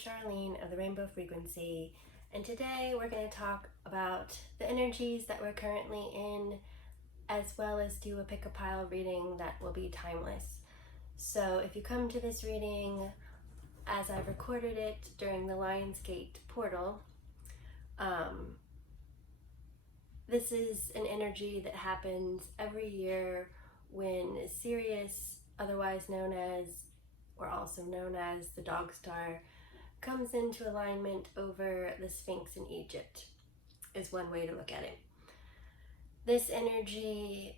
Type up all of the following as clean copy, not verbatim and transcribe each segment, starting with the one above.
Charlene of the Rainbow Frequency, and today we're going to talk about the energies that we're currently in, as well as do a pick a pile reading that will be timeless. So if you come to this reading as I recorded it during the Lionsgate portal, this is an energy that happens every year when Sirius, otherwise known as, or also known as the dog star, comes into alignment over the Sphinx in Egypt, is one way to look at it. This energy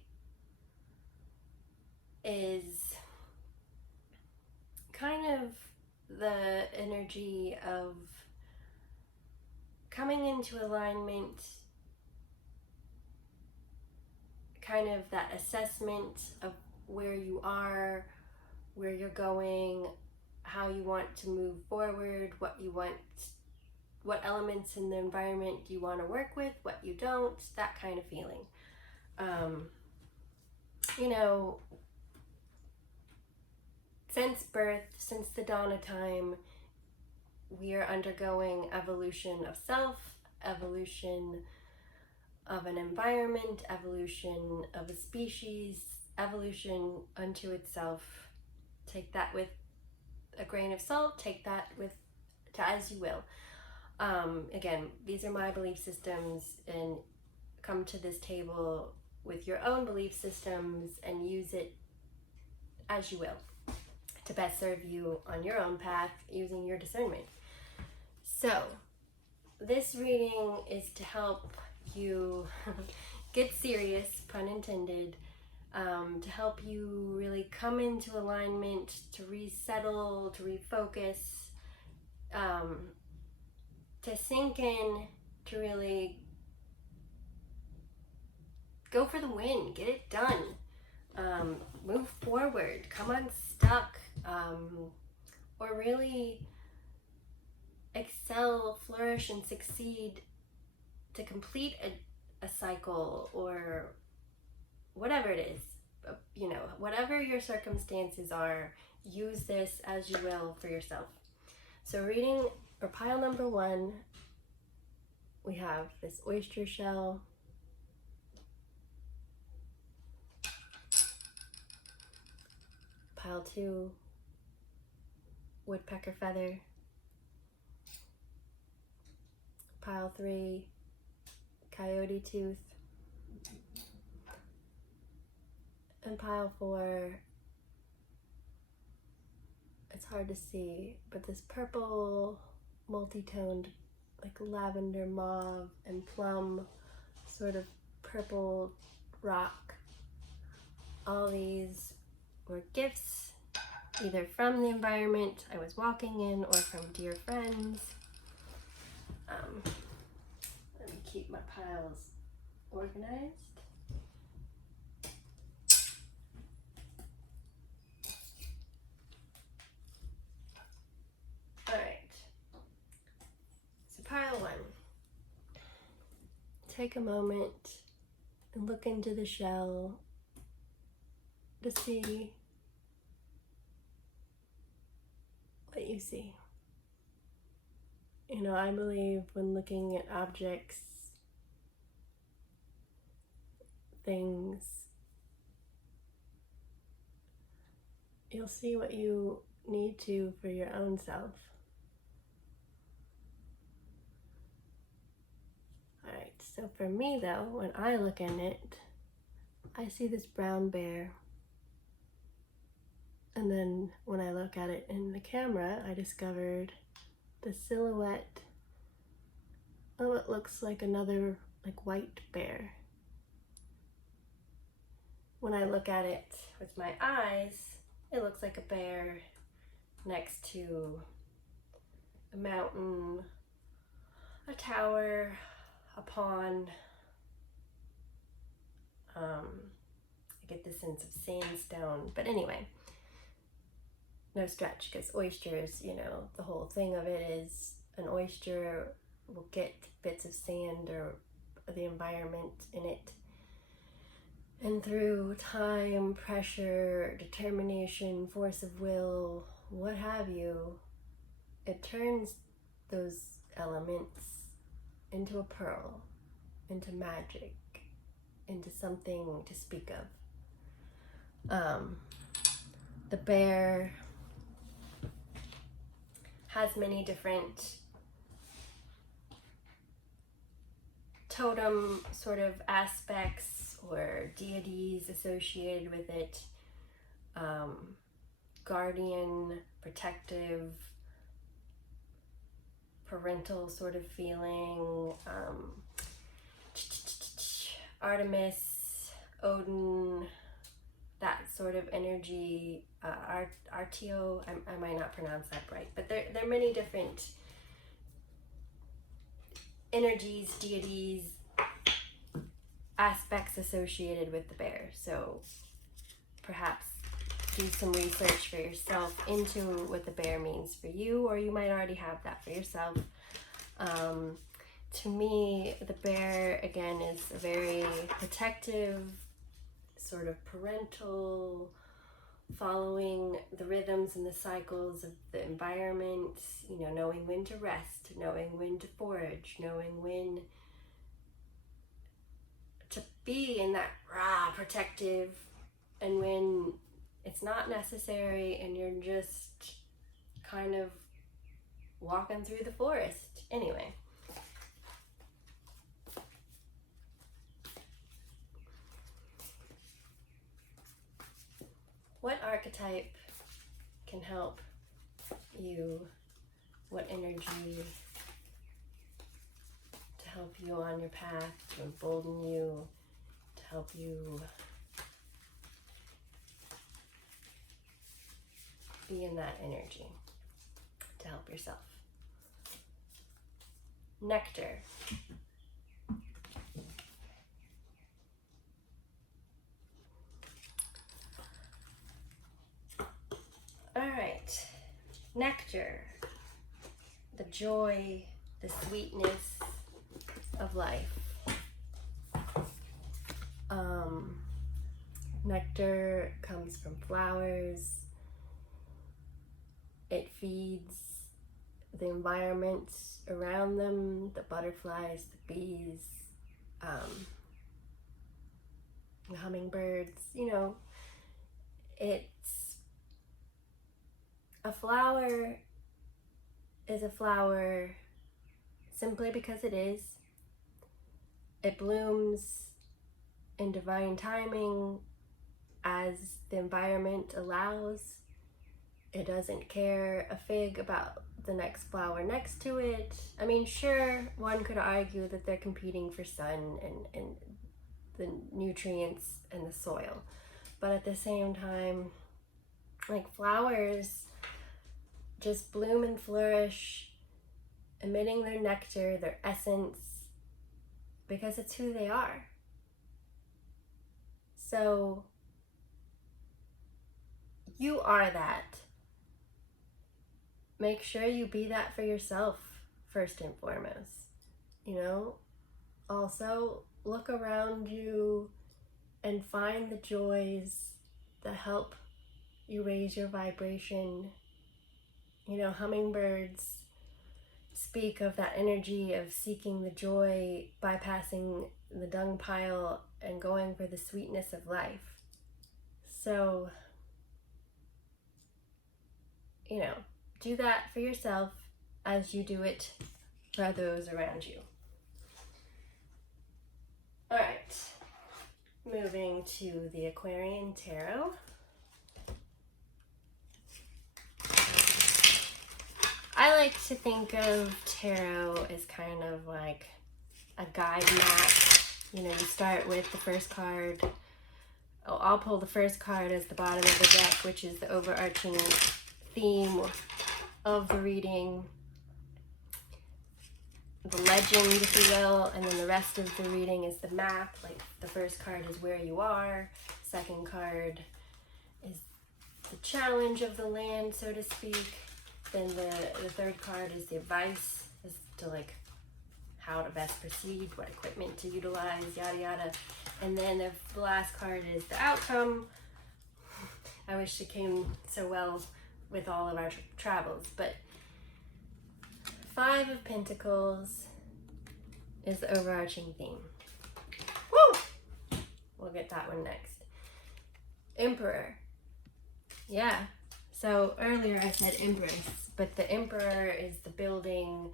is kind of the energy of coming into alignment, kind of that assessment of where you are, where you're going, how you want to move forward, what elements in the environment you want to work with, what you don't, that kind of feeling. Since birth, since the dawn of time, we are undergoing evolution of self, evolution of an environment, evolution of a species, evolution unto itself. Take that with a grain of salt, take that with as you will. Again, these are my belief systems, and come to this table with your own belief systems and use it as you will to best serve you on your own path using your discernment. So this reading is to help you get serious, pun intended, to help you really come into alignment, to resettle, to refocus, to sink in, to really go for the win, get it done, move forward, come unstuck, or really excel, flourish, and succeed to complete a cycle, or whatever it is. Whatever your circumstances are, use this as you will for yourself. So reading, or pile number 1, we have this oyster shell, pile 2, woodpecker feather, pile 3, coyote tooth, and pile 4, it's hard to see, but this purple multi-toned, like lavender, mauve, and plum sort of purple rock. All these were gifts, either from the environment I was walking in or from dear friends. Let me keep my piles organized. Pile 1. Take a moment and look into the shell to see what you see. I believe when looking at objects, things, you'll see what you need to for your own self. So for me though, when I look in it, I see this brown bear. And then when I look at it in the camera, I discovered the silhouette of what looks like another white bear. When I look at it with my eyes, it looks like a bear next to a mountain, a tower, a pond. I get the sense of sandstone, but anyway, no stretch, because oysters, the whole thing of it is an oyster will get bits of sand or the environment in it, and through time, pressure, determination, force of will, what have you, it turns those elements into a pearl, into magic, into something to speak of. The bear has many different totem sort of aspects or deities associated with it. Guardian, protective, parental sort of feeling. Artemis, Odin, that sort of energy. Artio, I might not pronounce that right, but there are many different energies, deities, aspects associated with the bear. So perhaps do some research for yourself into what the bear means for you, or you might already have that for yourself. To me, the bear, again, is a very protective, sort of parental, following the rhythms and the cycles of the environment, you know, knowing when to rest, knowing when to forage, knowing when to be in that raw protective, and when it's not necessary and you're just kind of walking through the forest. Anyway. What archetype can help you? What energy to help you on your path, to embolden you, to help you be in that energy, to help yourself? Nectar. All right, nectar, the joy, the sweetness of life. Nectar comes from flowers. It feeds the environment around them, the butterflies, the bees, the hummingbirds. You know, it's a flower is a flower simply because it is. It blooms in divine timing as the environment allows. It doesn't care a fig about the next flower next to it. I mean, sure, one could argue that they're competing for sun and the nutrients and the soil. But at the same time, like, flowers just bloom and flourish, emitting their nectar, their essence, because it's who they are. So you are that. Make sure you be that for yourself first and foremost. You know, also look around you and find the joys that help you raise your vibration. You know, hummingbirds speak of that energy of seeking the joy, bypassing the dung pile, and going for the sweetness of life. So, you know, do that for yourself as you do it for those around you. All right, moving to the Aquarian Tarot. I like to think of tarot as kind of like a guide map. You know, you start with the first card. Oh, I'll pull the first card as the bottom of the deck, which is the overarching theme of the reading, the legend, if you will, and then the rest of the reading is the map. Like, the first card is where you are, second card is the challenge of the land, so to speak. Then the third card is the advice as to, like, how to best proceed, what equipment to utilize, yada yada. And then the last card is the outcome. I wish it came so well with all of our travels, but Five of Pentacles is the overarching theme. Woo! We'll get that one next. Emperor. Yeah. So earlier I said Empress, but the Emperor is the building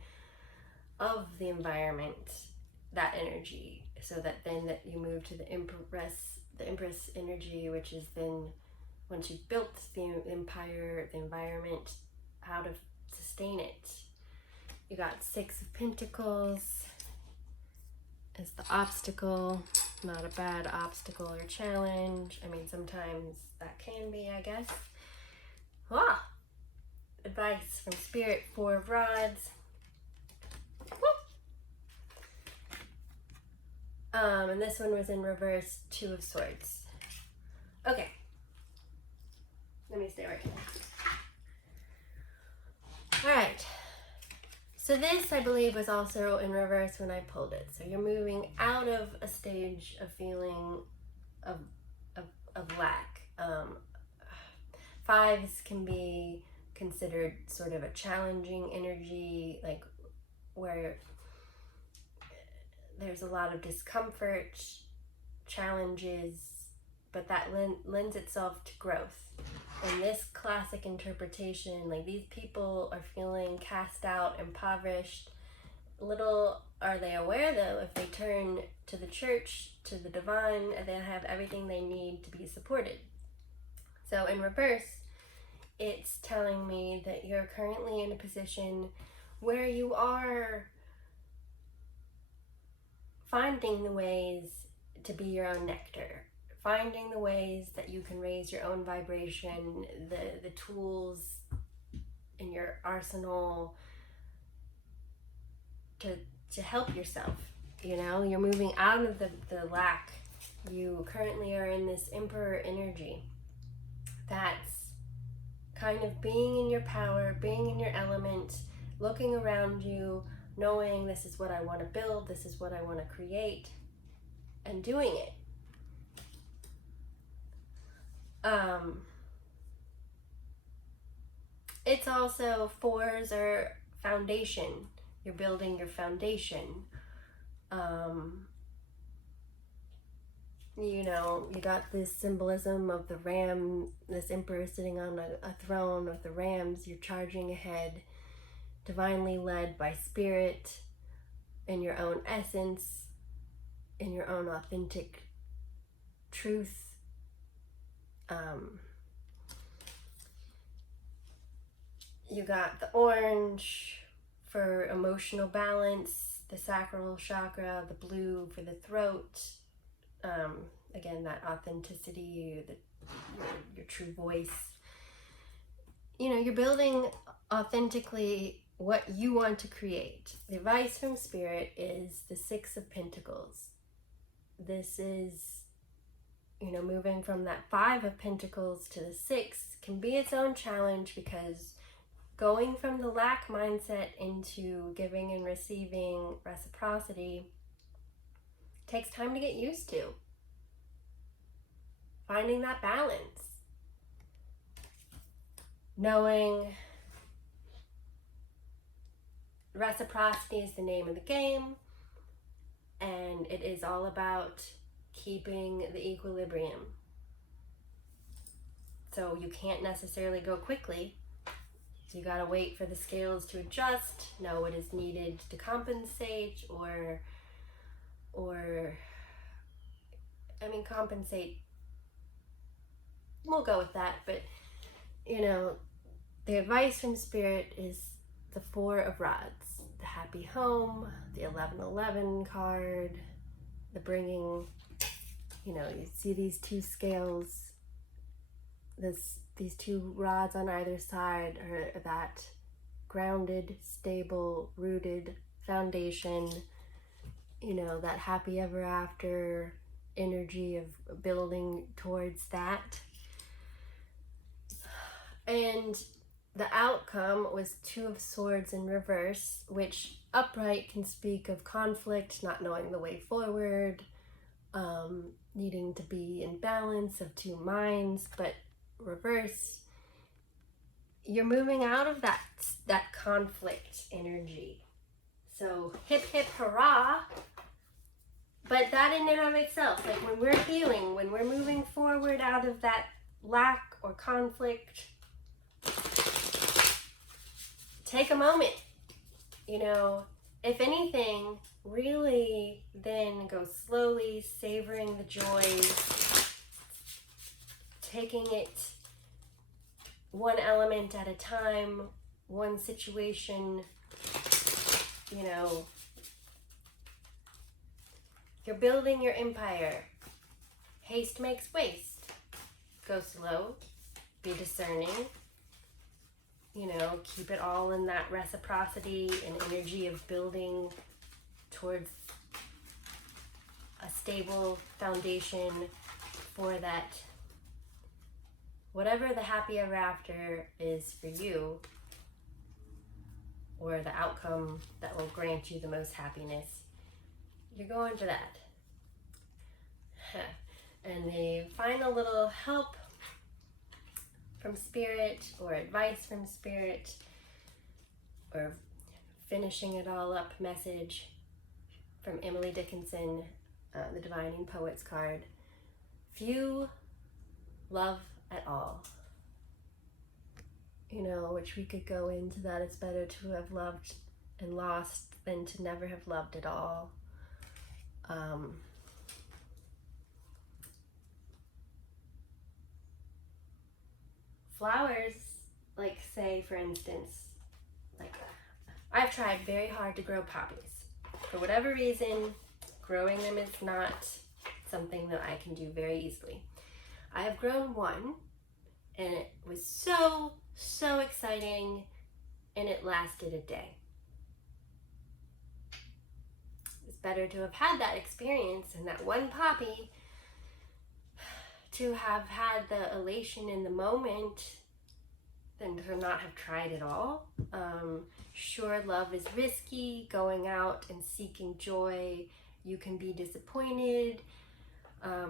of the environment, that energy, so that then that you move to the Empress energy, which is then once you've built the empire, the environment, how to sustain it. You got Six of Pentacles as the obstacle. Not a bad obstacle or challenge. I mean, sometimes that can be, I guess. Ah! Advice from Spirit, Four of Rods. And this one was in reverse, Two of Swords. Okay. Let me stay right here. Alright. So this, I believe, was also in reverse when I pulled it. So you're moving out of a stage of feeling of lack. Fives can be considered sort of a challenging energy, like where there's a lot of discomfort, challenges, but that lends itself to growth. In this classic interpretation, like these people are feeling cast out, impoverished. Little are they aware, though, if they turn to the church, to the divine, they have everything they need to be supported. So in reverse, it's telling me that you're currently in a position where you are finding the ways to be your own nectar, finding the ways that you can raise your own vibration, the tools in your arsenal to help yourself. You know, you're moving out of the lack. You currently are in this Emperor energy. That's kind of being in your power, being in your element, looking around you, knowing this is what I want to build, this is what I want to create, and doing it. It's also fours are foundation. You're building your foundation. You know, you got this symbolism of the ram, this emperor sitting on a throne with the rams. You're charging ahead, divinely led by spirit, in your own essence, in your own authentic truth. You got the orange for emotional balance, the sacral chakra, the blue for the throat. Again, that authenticity, your true voice. You know, you're building authentically what you want to create. The advice from Spirit is the Six of Pentacles. This is, you know, moving from that Five of Pentacles to the Six can be its own challenge, because going from the lack mindset into giving and receiving reciprocity takes time to get used to. Finding that balance. Knowing reciprocity is the name of the game, and it is all about keeping the equilibrium. So you can't necessarily go quickly. So you gotta wait for the scales to adjust, know what is needed to compensate, or I mean, compensate, we'll go with that, but you know, the advice from Spirit is the Four of Rods, the happy home, the 1111 card, the bringing, you know, you see these two scales, these two rods on either side are that grounded, stable, rooted foundation, you know, that happy ever after energy of building towards that. And the outcome was Two of Swords in reverse, which upright can speak of conflict, not knowing the way forward, needing to be in balance of two minds, but reverse, you're moving out of that conflict energy. So hip hip hurrah. But that in and of itself, like when we're healing, when we're moving forward out of that lack or conflict, take a moment. You know, if anything, really then go slowly, savoring the joy, taking it one element at a time, one situation, you know. You're building your empire. Haste makes waste. Go slow. Be discerning. You know, keep it all in that reciprocity and energy of building towards a stable foundation for that. Whatever the happy ever after is for you, or the outcome that will grant you the most happiness, you're going for that. And the final little help from Spirit, or advice from Spirit, or finishing it all up message from Emily Dickinson, the Divining Poets card. Few love at all. You know, which we could go into that. It's better to have loved and lost than to never have loved at all. Flowers, like say for instance, like I've tried very hard to grow poppies. For whatever reason, growing them is not something that I can do very easily. I have grown one, and it was so exciting, and it lasted a day. It's better to have had that experience and that one poppy, to have had the elation in the moment than to not have tried at all. Sure, love is risky, going out and seeking joy. You can be disappointed.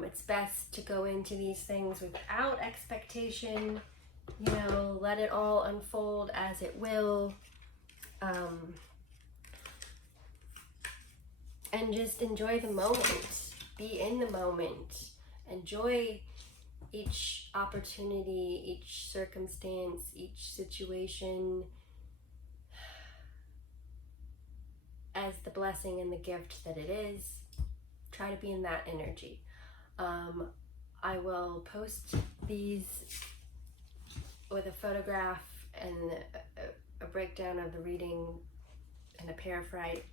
It's best to go into these things without expectation. You know, let it all unfold as it will. And just enjoy the moment. Be in the moment. Enjoy each opportunity, each circumstance, each situation as the blessing and the gift that it is. Try to be in that energy. I will post these with a photograph and a breakdown of the reading in a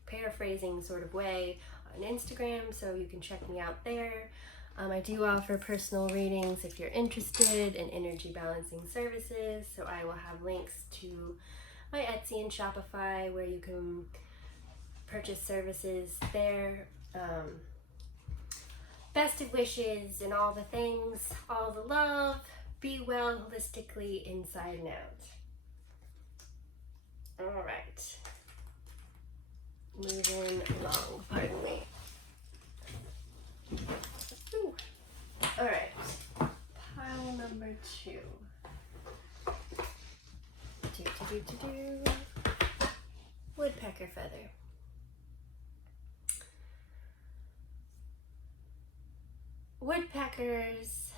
paraphrasing sort of way on Instagram, so you can check me out there. I do offer personal readings if you're interested in energy balancing services, so I will have links to my Etsy and Shopify where you can purchase services there. Best of wishes and all the things, all the love. Be well holistically inside and out. All right. Moving along, pardon me. Ooh. All right, pile number 2. Woodpecker feather. Woodpeckers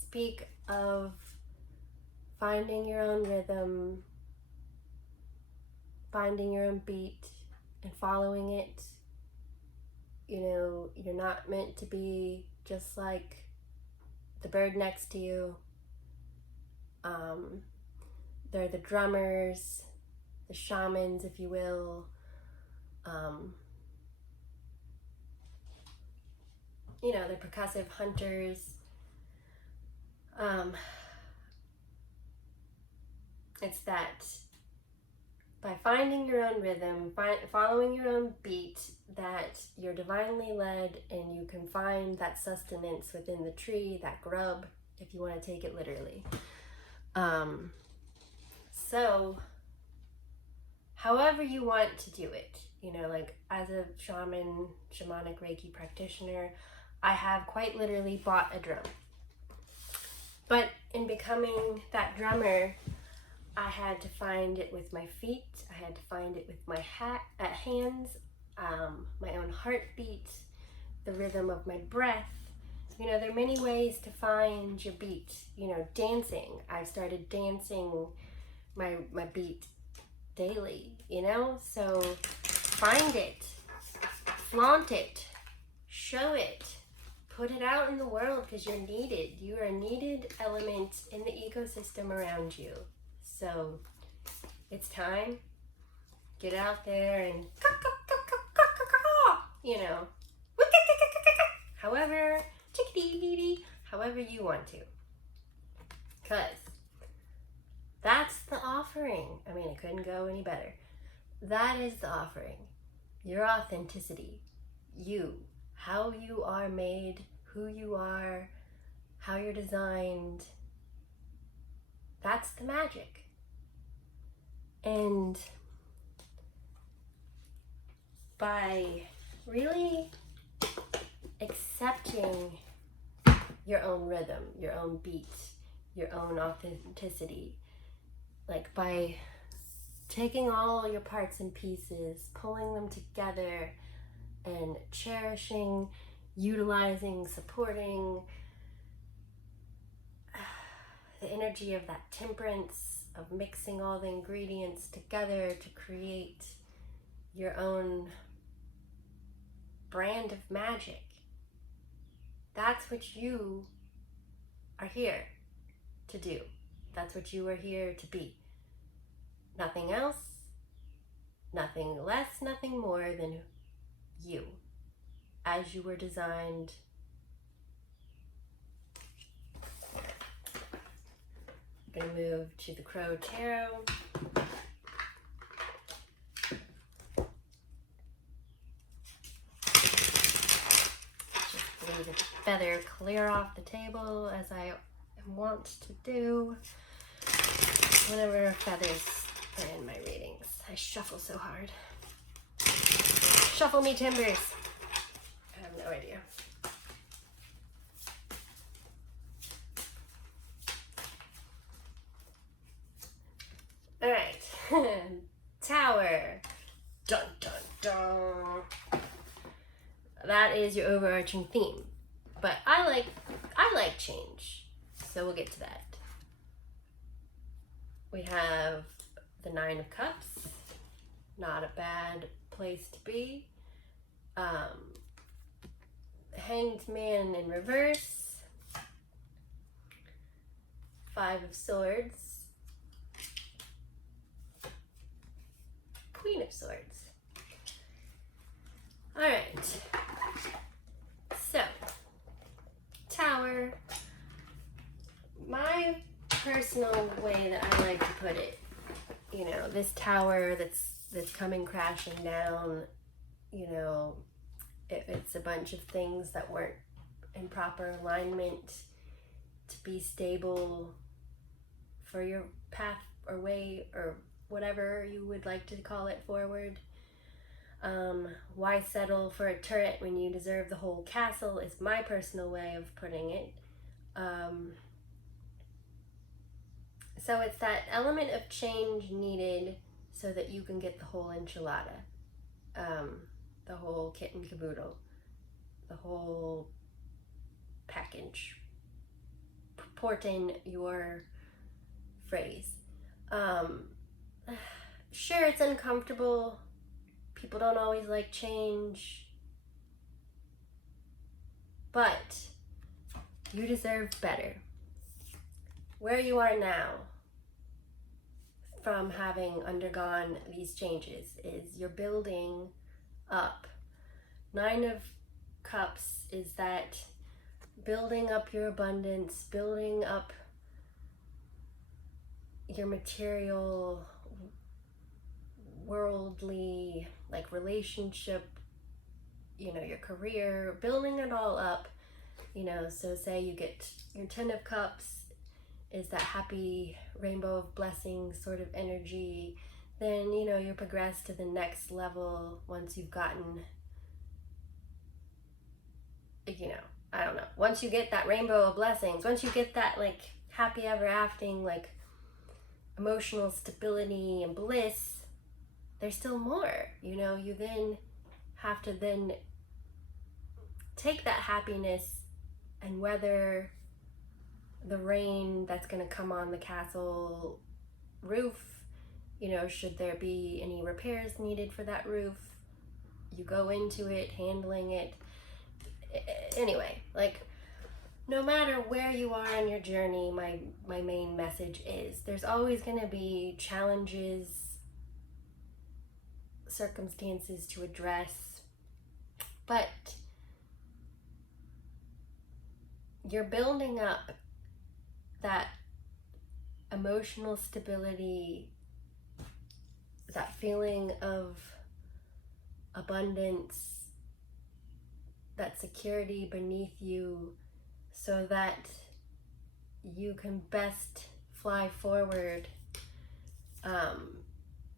speak of finding your own rhythm, finding your own beat, and following it. You know, you're not meant to be just like the bird next to you. They're the drummers, the shamans, if you will. You know, they're percussive hunters. It's that by finding your own rhythm, following your own beat, that you're divinely led and you can find that sustenance within the tree, that grub, if you want to take it literally. So, however you want to do it, you know, like as a shamanic Reiki practitioner, I have quite literally bought a drum. But in becoming that drummer, I had to find it with my feet. I had to find it with my hands, my own heartbeat, the rhythm of my breath. You know, there are many ways to find your beat. You know, dancing. I started dancing my beat daily, you know? So find it, flaunt it, show it, put it out in the world, because you're needed. You are a needed element in the ecosystem around you. So it's time. Get out there and, you know, however, however you want to. Because that's the offering. I mean, it couldn't go any better. That is the offering. Your authenticity. You. How you are made, who you are, how you're designed. That's the magic. And by really accepting your own rhythm, your own beat, your own authenticity, like by taking all your parts and pieces, pulling them together, and cherishing, utilizing, supporting the energy of that temperance, of mixing all the ingredients together to create your own brand of magic. That's what you are here to do. That's what you are here to be. Nothing else, nothing less, nothing more than you, as you were designed. I'm going to move to the Crow Tarot. Just leave the feather clear off the table, as I want to do whenever feathers are in my readings. I shuffle so hard. Shuffle me timbers. I have no idea. All right. Tower. Dun, dun, dun. That is your overarching theme. But I like change. So we'll get to that. We have the Nine of Cups. Not a bad place to be. Hanged Man in reverse. Five of Swords. Queen of Swords. All right. So, Tower. My personal way that I like to put it, you know, this tower that's coming crashing down, you know, it's a bunch of things that weren't in proper alignment to be stable for your path or way or whatever you would like to call it forward. Why settle for a turret when you deserve the whole castle is my personal way of putting it. So it's that element of change needed so that you can get the whole enchilada, the whole kit and caboodle, the whole package, purporting your phrase. Sure, it's uncomfortable. People don't always like change. But you deserve better. Where you are now, from having undergone these changes, is you're building up. Nine of Cups is that building up your abundance, building up your material, worldly, like relationship, you know, your career, building it all up, you know. So say you get your 10 of Cups is that happy rainbow of blessings sort of energy. Then, you know, you progress to the next level once you've gotten, you know, I don't know, once you get that rainbow of blessings, once you get that like happy ever after, like emotional stability and bliss, there's still more. You know, you then have to then take that happiness and weather the rain that's going to come on the castle roof. You know, should there be any repairs needed for that roof, you go into it, handling it. Anyway, like, no matter where you are on your journey, my main message is there's always going to be challenges, circumstances to address, but you're building up that emotional stability, that feeling of abundance, that security beneath you, so that you can best fly forward.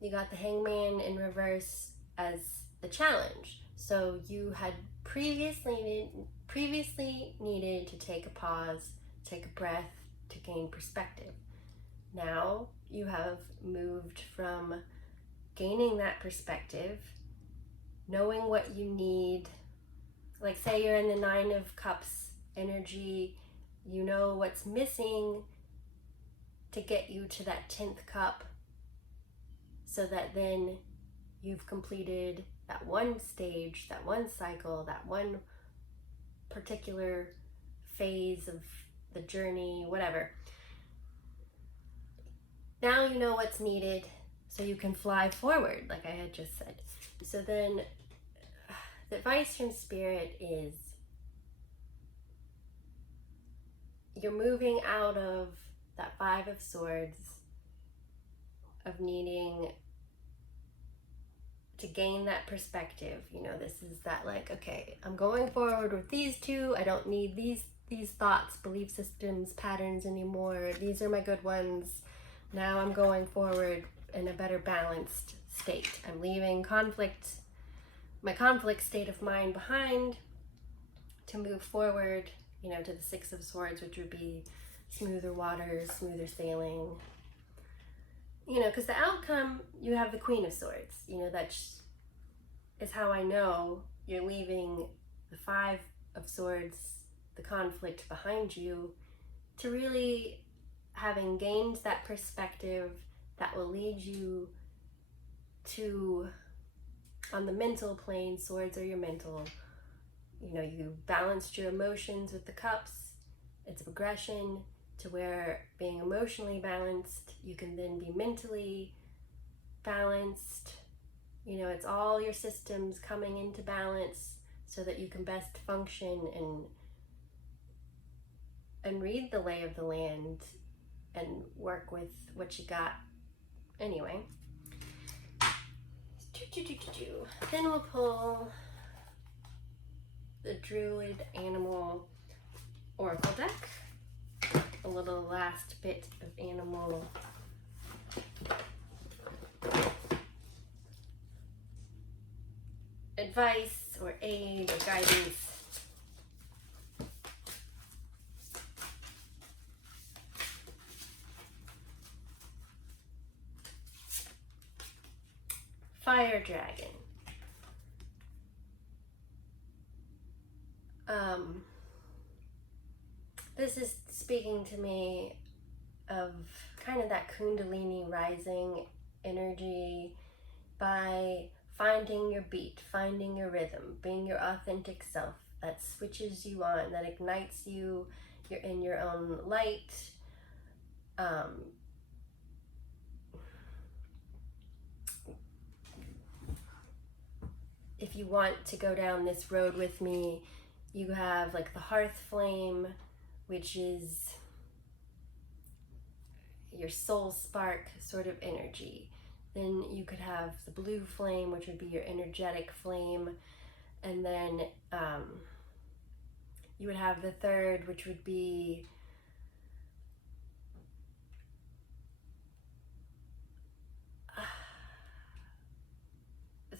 You got the Hangman in reverse as the challenge. So you had previously needed to take a pause, take a breath, to gain perspective. Now you have moved from gaining that perspective, knowing what you need. Like, say you're in the 9 of Cups energy, you know what's missing to get you to that 10th cup, so that then you've completed that one stage, that one cycle, that one particular phase of the journey, whatever. Now you know what's needed, so you can fly forward, like I had just said. So then the advice from Spirit is you're moving out of that 5 of Swords, of needing to gain that perspective. You know, this is that, like, okay, I'm going forward with these two. I don't need these thoughts, belief systems, patterns anymore. These are my good ones. Now I'm going forward in a better balanced state. I'm leaving my conflict state of mind behind to move forward, you know, to the 6 of Swords, which would be smoother waters, smoother sailing. You know, because the outcome, you have the Queen of Swords. You know, that is how I know you're leaving the 5 of Swords, the conflict, behind you, to really having gained that perspective that will lead you to, on the mental plane, Swords are your mental. You know, you balanced your emotions with the Cups. It's a progression to where, being emotionally balanced, you can then be mentally balanced. You know, it's all your systems coming into balance so that you can best function and read the lay of the land and work with what you got. Anyway, then we'll pull the Druid Animal Oracle deck. A little last bit of animal advice or aid or guidance. Fire Dragon. This is speaking to me of kind of that Kundalini rising energy, by finding your beat, finding your rhythm, being your authentic self. That switches you on, that ignites you. You're in your own light. If you want to go down this road with me, you have like the hearth flame, which is your soul spark sort of energy. Then you could have the blue flame, which would be your energetic flame. And then you would have the third, which would be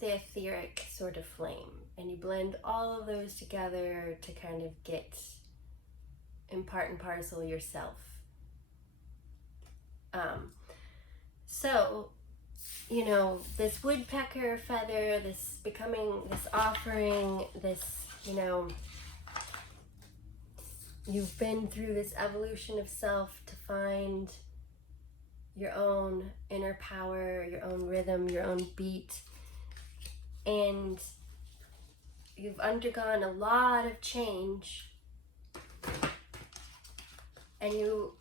the etheric sort of flame. And you blend all of those together to kind of get in part and parcel yourself. So, this woodpecker feather, this becoming, this offering, this, you've been through this evolution of self to find your own inner power, your own rhythm, your own beat. And you've undergone a lot of change. And you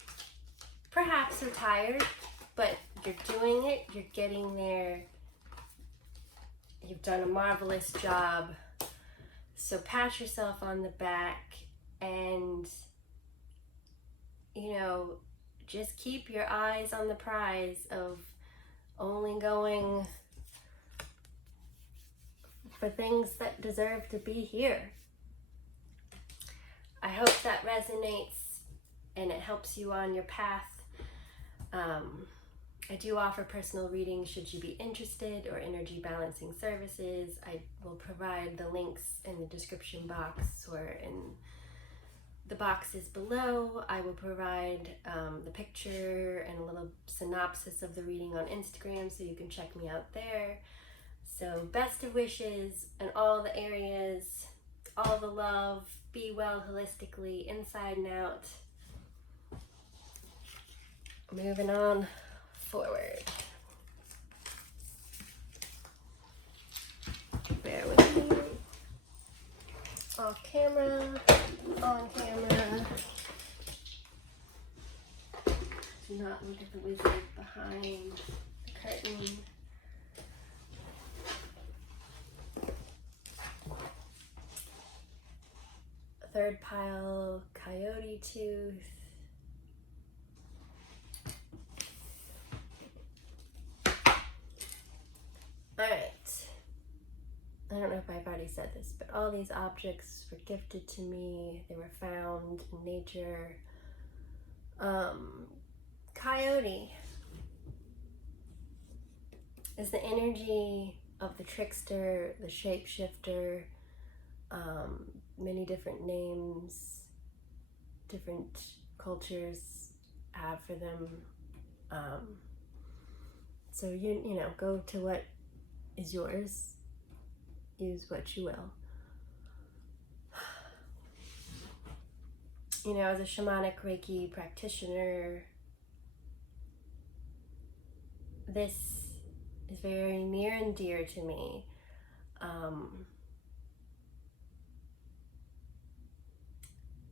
perhaps are tired, but you're doing it, you're getting there. You've done a marvelous job. So pat yourself on the back and, just keep your eyes on the prize of only going for things that deserve to be here. I hope that resonates and it helps you on your path. I do offer personal readings should you be interested, or energy balancing services. I will provide the links in the description box or in the boxes below. I will provide the picture and a little synopsis of the reading on Instagram so you can check me out there. So best of wishes in all the areas, all the love, be well holistically, inside and out. Moving on forward. Bear with me. Off camera, on camera. Do not look at the wizard behind the curtain. Third pile, Coyote tooth. Alright, I don't know if I've already said this, but all these objects were gifted to me. They were found in nature. Coyote is the energy of the trickster, the shapeshifter, many different names, different cultures have for them. So go to what is yours, use what you will. As a shamanic Reiki practitioner, this is very near and dear to me.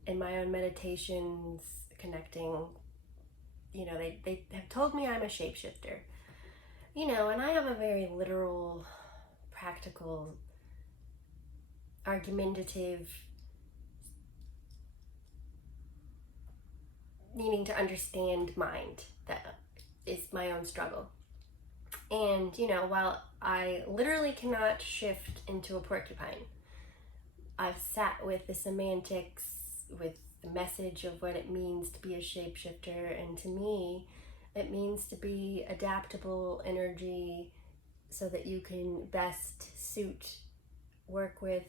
In my own meditations, connecting, they have told me I'm a shapeshifter. And I have a very literal, practical, argumentative, needing to understand mind that is my own struggle. And, while I literally cannot shift into a porcupine, I've sat with the semantics, with the message of what it means to be a shapeshifter, and to me, it means to be adaptable energy so that you can best work with,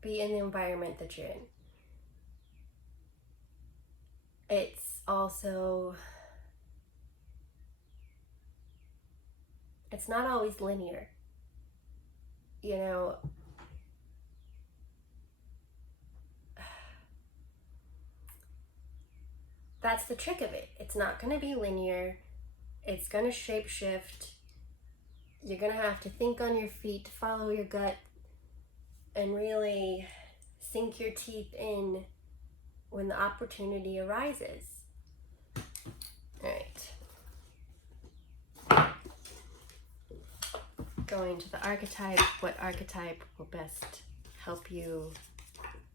be in the environment that you're in. It's also, it's not always linear. That's the trick of it. It's not going to be linear. It's going to shape shift. You're going to have to think on your feet, follow your gut, and really sink your teeth in when the opportunity arises. All right. Going to the archetype. What archetype will best help you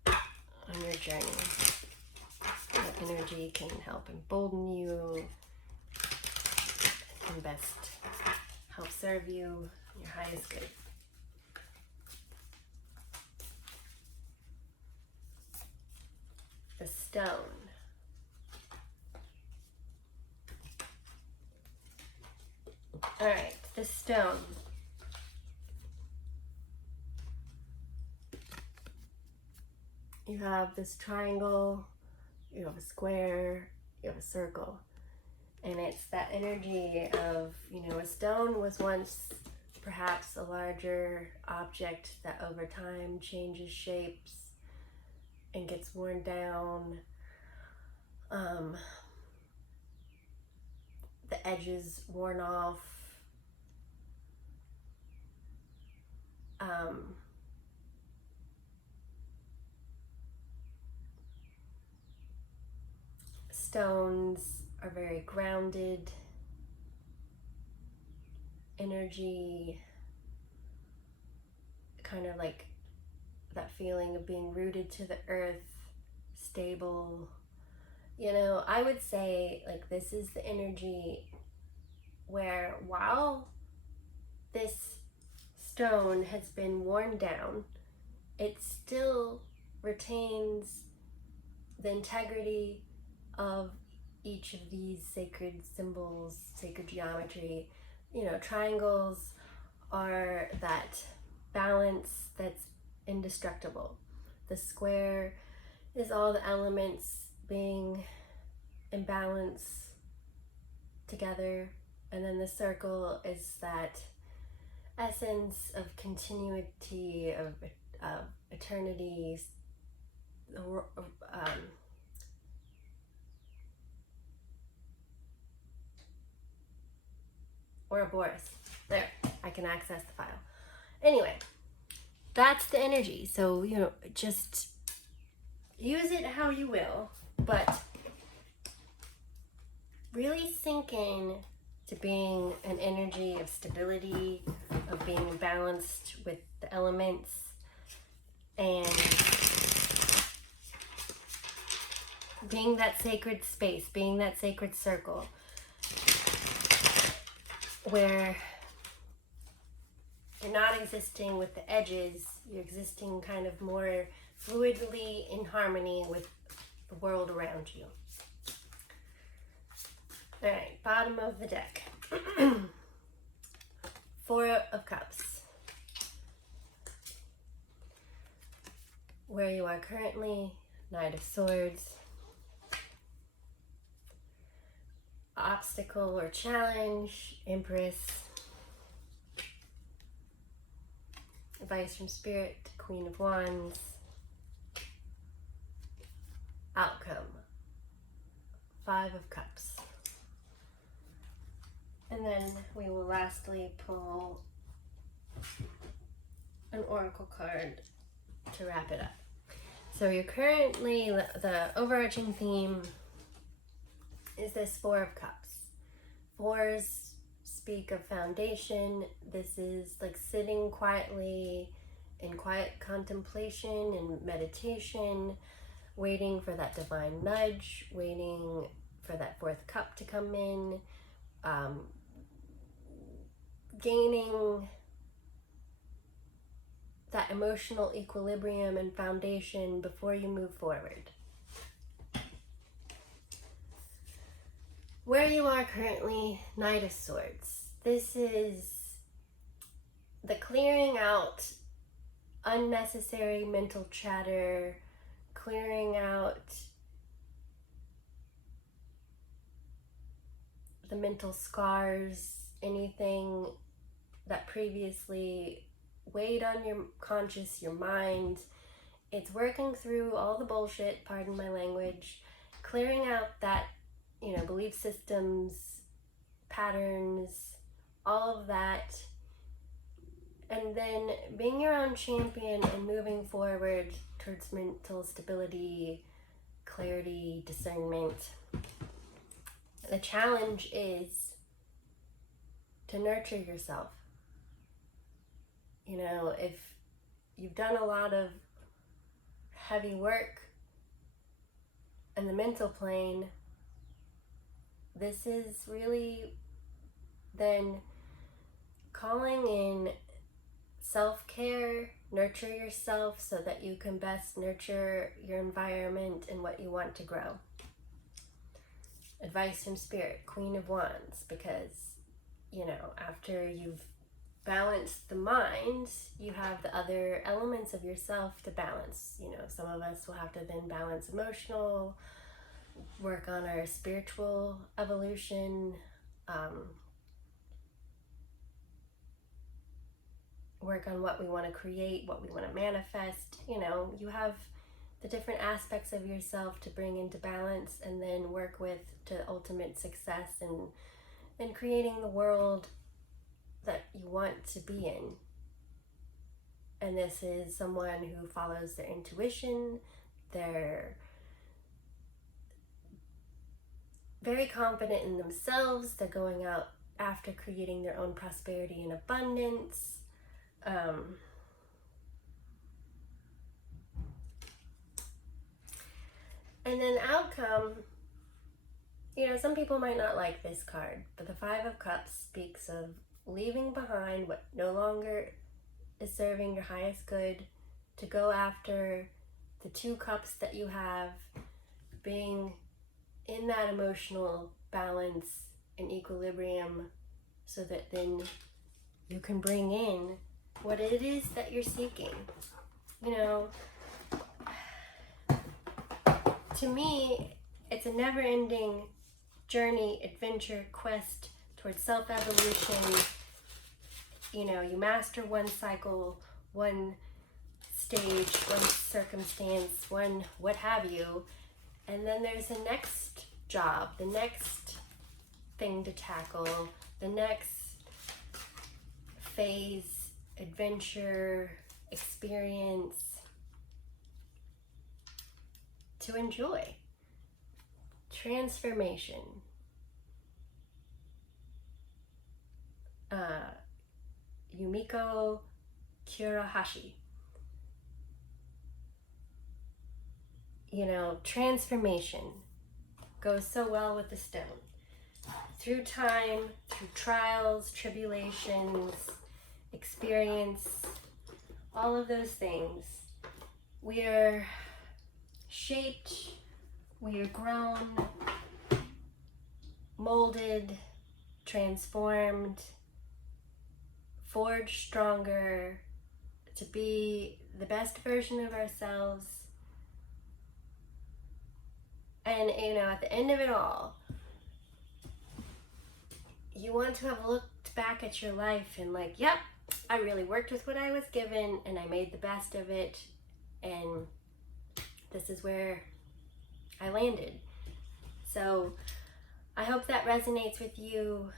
on your journey? What energy can help embolden you, can best help serve you in your highest good? The stone. All right, the stone. You have this triangle, you have a square, you have a circle. And it's that energy of, a stone was once perhaps a larger object that over time changes shapes and gets worn down. The edges worn off. Stones are very grounded energy, kind of like that feeling of being rooted to the earth, stable. I would say like this is the energy where while this stone has been worn down, it still retains the integrity of each of these sacred symbols, sacred geometry. Triangles are that balance that's indestructible. The square is all the elements being in balance together, and then the circle is that essence of continuity, of eternity, Ouroboros. There, I can access the file. Anyway, that's the energy. So, just use it how you will, but really sink in to being an energy of stability, of being balanced with the elements, and being that sacred space, being that sacred circle where you're not existing with the edges, you're existing kind of more fluidly in harmony with the world around you. All right, bottom of the deck. Four of Cups. Where you are currently, Knight of Swords. Obstacle or challenge, Empress. Advice from Spirit, Queen of Wands. Outcome, Five of Cups. And then we will lastly pull an oracle card to wrap it up. So you're currently, the overarching theme is this Four of Cups. Fours speak of foundation. This is like sitting quietly in quiet contemplation and meditation, waiting for that divine nudge, waiting for that fourth cup to come in, gaining that emotional equilibrium and foundation before you move forward. Where you are currently, Knight of Swords. This is the clearing out unnecessary mental chatter, clearing out the mental scars, anything that previously weighed on your conscious, your mind. It's working through all the bullshit, pardon my language, clearing out that, belief systems, patterns, all of that, and then being your own champion and moving forward towards mental stability, clarity, discernment. The challenge is to nurture yourself. If you've done a lot of heavy work in the mental plane, this is really then calling in self-care, nurture yourself so that you can best nurture your environment and what you want to grow. Advice from Spirit, Queen of Wands, because, after you've balanced the mind, you have the other elements of yourself to balance. Some of us will have to then balance emotional work on our spiritual evolution, work on what we want to create, what we want to manifest. You know, you have the different aspects of yourself to bring into balance, and then work with to ultimate success and creating the world that you want to be in. And this is someone who follows their intuition. They're very confident in themselves. They're going out after creating their own prosperity and abundance. And then the outcome, you know, some people might not like this card, but the Five of Cups speaks of leaving behind what no longer is serving your highest good, to go after the two cups that you have, being in that emotional balance and equilibrium, so that then you can bring in what it is that you're seeking. You know, to me, it's a never-ending journey, adventure, quest towards self-evolution. You know, you master one cycle, one stage, one circumstance, one what have you, and then there's the next job, the next thing to tackle, the next phase, adventure, experience to enjoy. Transformation. Yumiko Kurahashi. You know, transformation goes so well with the stone. Through time, through trials, tribulations, experience, all of those things, we are shaped, we are grown, molded, transformed, forged stronger to be the best version of ourselves. And, you know, at the end of it all, you want to have looked back at your life and like, yep, I really worked with what I was given and I made the best of it, and this is where I landed. So I hope that resonates with you.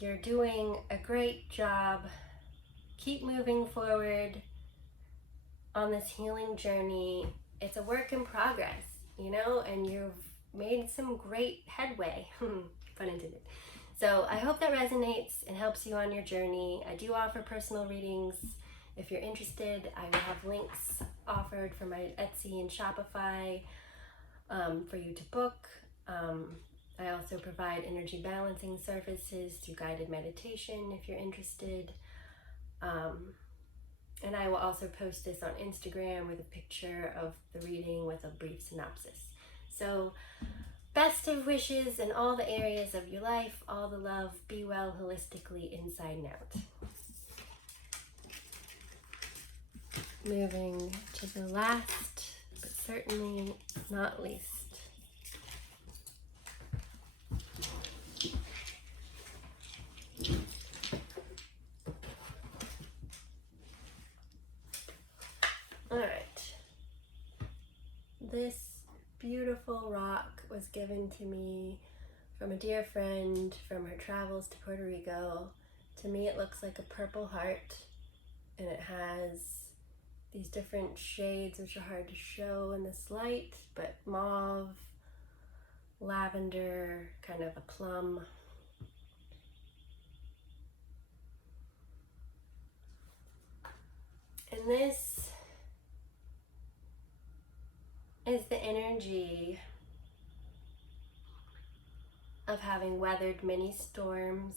You're doing a great job. Keep moving forward on this healing journey. It's a work in progress, you know, and you've made some great headway, pun intended. So I hope that resonates and helps you on your journey. I do offer personal readings. If you're interested, I will have links offered for my Etsy and Shopify for you to book. I also provide energy balancing services through guided meditation if you're interested. And I will also post this on Instagram with a picture of the reading with a brief synopsis. So best of wishes in all the areas of your life, all the love, be well holistically inside and out. Moving to the last, but certainly not least. Alright, this beautiful rock was given to me from a dear friend from her travels to Puerto Rico. To me it looks like a purple heart, and it has these different shades which are hard to show in this light, but mauve, lavender, kind of a plum. And this is the energy of having weathered many storms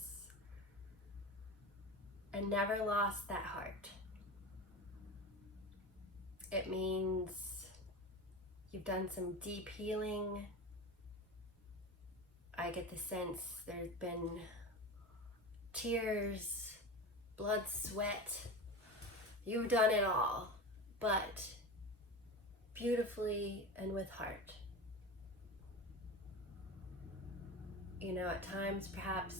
and never lost that heart. It means you've done some deep healing. I get the sense there's been tears, blood, sweat. You've done it all, but beautifully and with heart. You know, at times perhaps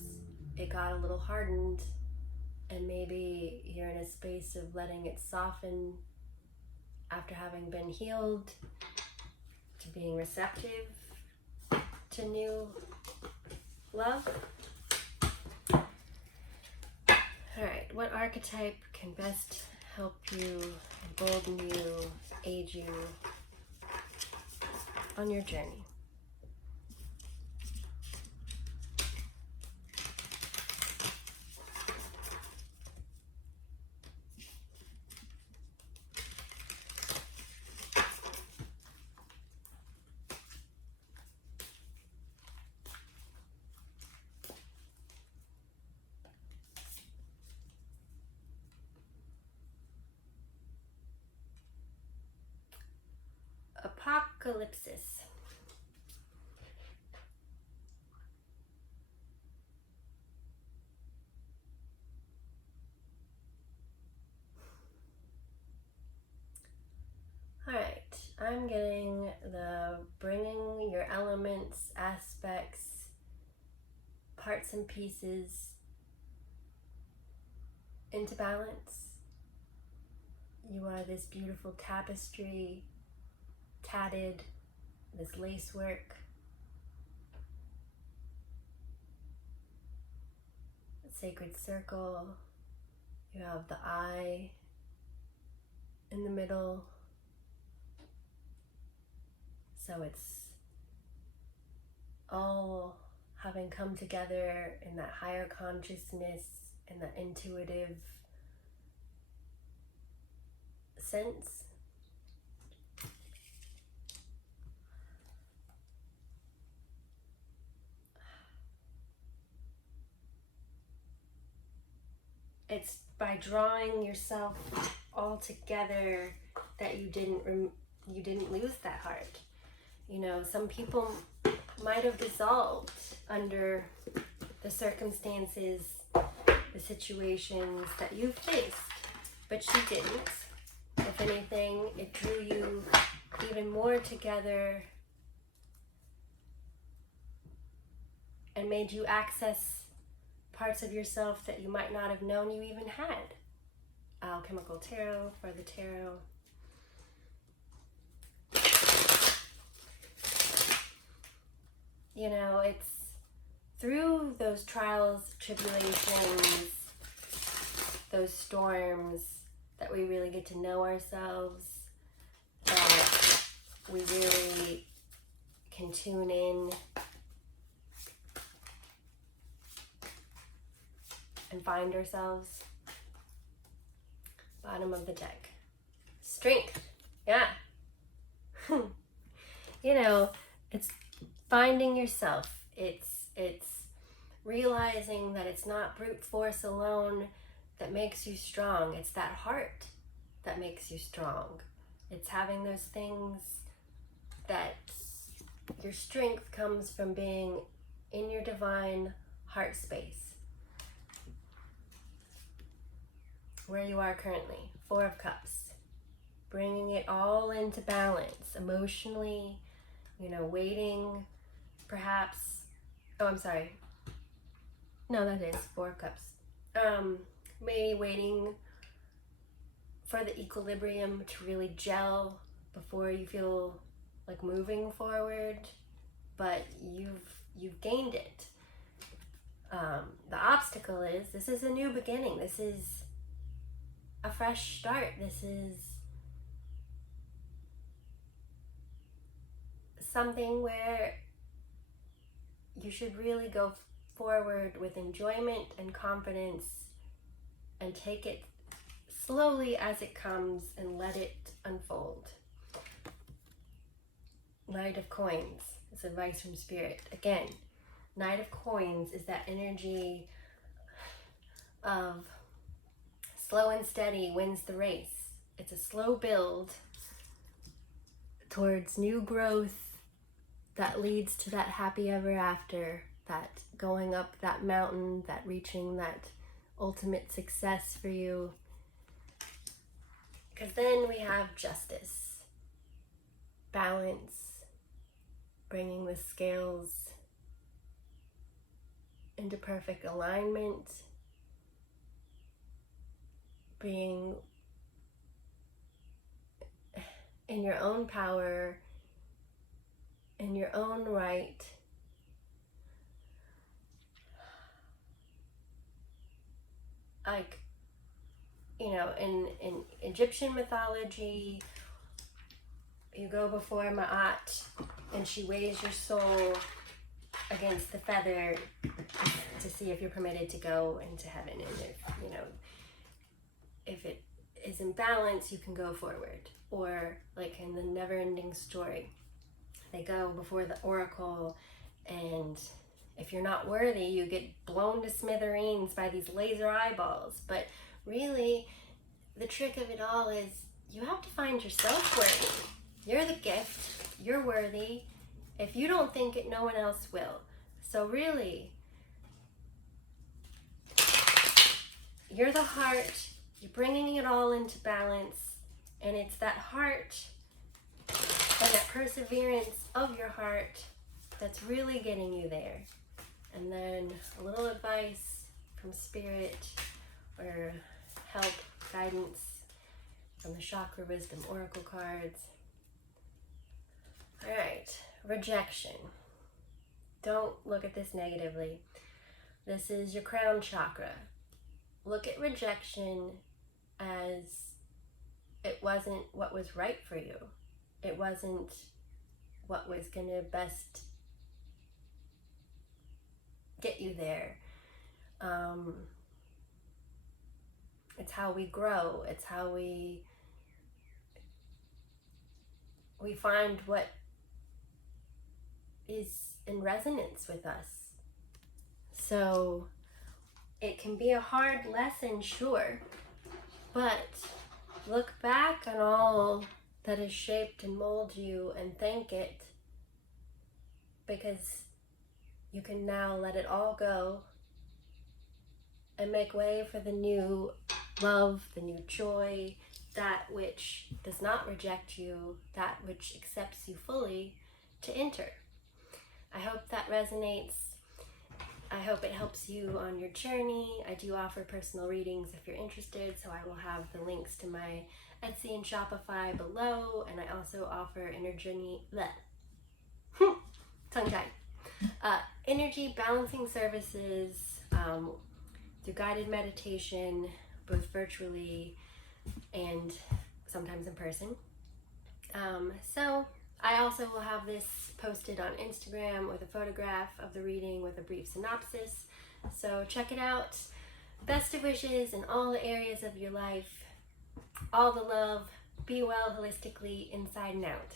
it got a little hardened, and maybe you're in a space of letting it soften after having been healed, to being receptive to new love. Alright, what archetype can best help you, embolden you, aid you on your journey? Apocalypsis. Alright, I'm getting the bringing your elements, aspects, parts and pieces into balance. You are this beautiful tapestry, tatted, this lace work, sacred circle. You have the eye in the middle. So it's all having come together in that higher consciousness, in that intuitive sense. It's by drawing yourself all together that you didn't lose that heart. You know, some people might have dissolved under the circumstances, the situations that you faced, but you didn't. If anything, it drew you even more together and made you access parts of yourself that you might not have known you even had. Alchemical tarot for the tarot. You know, it's through those trials, tribulations, those storms that we really get to know ourselves, that we really can tune in and find ourselves. Bottom of the deck. Strength. Yeah. You know, it's finding yourself. It's realizing that it's not brute force alone that makes you strong. It's that heart that makes you strong. It's having those things that your strength comes from being in your divine heart space. Where you are currently, 4 of Cups, bringing it all into balance emotionally, you know, waiting, perhaps, oh, I'm sorry, no, that is 4 of Cups, maybe waiting for the equilibrium to really gel before you feel like moving forward, but you've gained it. The obstacle is, this is a new beginning, this is a fresh start. This is something where you should really go forward with enjoyment and confidence and take it slowly as it comes and let it unfold. Knight of Coins is advice from Spirit. Again, Knight of Coins is that energy of slow and steady wins the race. It's a slow build towards new growth that leads to that happy ever after, that going up that mountain, that reaching that ultimate success for you. Because then we have justice, balance, bringing the scales into perfect alignment, being in your own power, in your own right. Like, you know, in Egyptian mythology, you go before Ma'at and she weighs your soul against the feather to see if you're permitted to go into heaven. And if, you know, if it is in balance, you can go forward. Or like in the never-ending story, they go before the oracle, and if you're not worthy, you get blown to smithereens by these laser eyeballs. But really, the trick of it all is you have to find yourself worthy. You're the gift. You're worthy. If you don't think it, no one else will. So really, you're the heart. You're bringing it all into balance. And it's that heart and that perseverance of your heart that's really getting you there. And then a little advice from Spirit or help, guidance from the Chakra Wisdom Oracle cards. All right, rejection. Don't look at this negatively. This is your crown chakra. Look at rejection as it wasn't what was right for you. It wasn't what was gonna best get you there. It's how we grow. It's how we find what is in resonance with us. So it can be a hard lesson, sure, but look back on all that has shaped and molded you and thank it, because you can now let it all go and make way for the new love, the new joy, that which does not reject you, that which accepts you fully, to enter. I hope that resonates. I hope it helps you on your journey. I do offer personal readings if you're interested, so I will have the links to my Etsy and Shopify below, and I also offer energy balancing services through guided meditation, both virtually and sometimes in person. So I also will have this posted on Instagram with a photograph of the reading with a brief synopsis. So check it out. Best of wishes in all the areas of your life. All the love. Be well holistically, inside and out.